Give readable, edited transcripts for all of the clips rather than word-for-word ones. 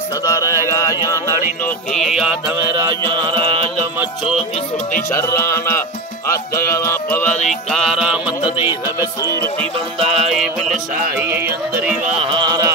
सदा रहेगा या नाड़ी नोकी याद मेरा यारा मच्छो की सुरती शर्राना आत्मा पवरिकारा मतदी सब सूरती बंदाई बिल शाही अंदरी वहारा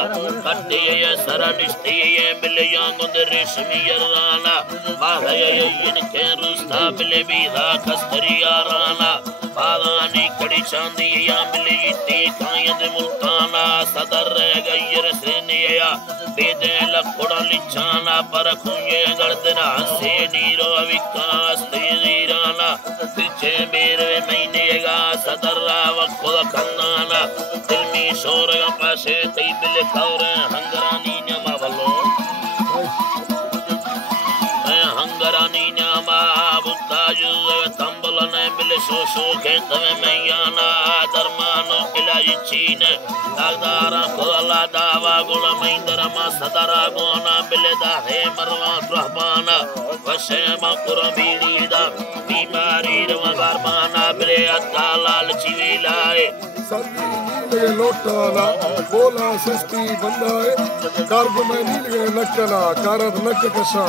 कट्टी ये सरनिष्ठी ये बिल यांगुंद रेशमी यराना बाधय इनके रुस्ता बिल बीधा कस्तरी याराना बादानी कड़ी चांदी या बिल इत्ती कायद मुल्ताना सदर रहेगा ये रसनिया बेदे लखोड़ा लिचाना पर खुंये गर्दना से नीरो विकास तेजीराना तिचे मेरे महीने गा सदरा वखुद खन्नाना दिलमी शोर पासे तई बिल खौरे हंगरानी न्यामा वलो हंगरानी न्यामा बुताजु तंबलन बिल शोशो खेत में मैयाना दरमानो इलाज चीन दागदारा खुला दावा गुण महिंदर मा सदरा गोना बिलदा है मरवा रहबाना वशे मा कुरबीड़ी दा बीमारी रवगार बाना बिले अकालाल चिविलाए सर्दी नीले लोटाला बोला सस्ती बंदाए कार्ब में नीले नकला कारद नक कशा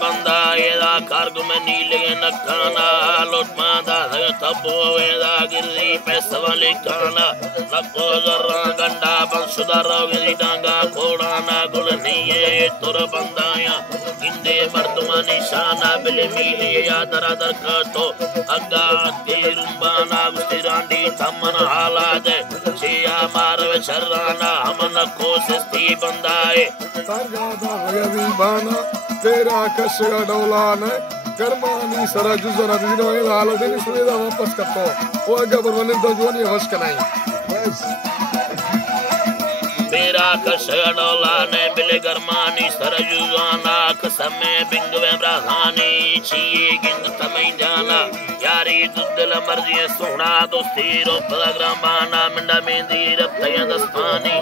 बंदा एदा कार्ग में नीले नकाना लोटमादा तबो एदा गिरी पैसवा लिखाना लको जर्रा गंडा बंसुदार गिरी डांगा कोड़ाना गुल नीये तुर बंदाया इंदे मर्दमा निशाना बिल मिले या दरा दर तो अगा के रुंबाना गुस्तिरांडी तमन हालात छिया मारव शर्राना हमन को सस्ती बंदाए तांगादा वयवी बाना तेरा कशगा डौलाना कर्मानी सरा जुजरा दिनो ये हाल देनी सुविधा वापस करतो वो अगर बरवने तो जोनी हवस कनाई बस तेरा कशगा डौलाने बिले कर्मानी सरा जुजाना कसमे बिंगवे ब्राधानी छिए गिंग तमई जाना यारी दुद्दल मर्जी सोना दोस्ती रो पदग्रामाना मिंडा मेंदी रब तय दस्तानी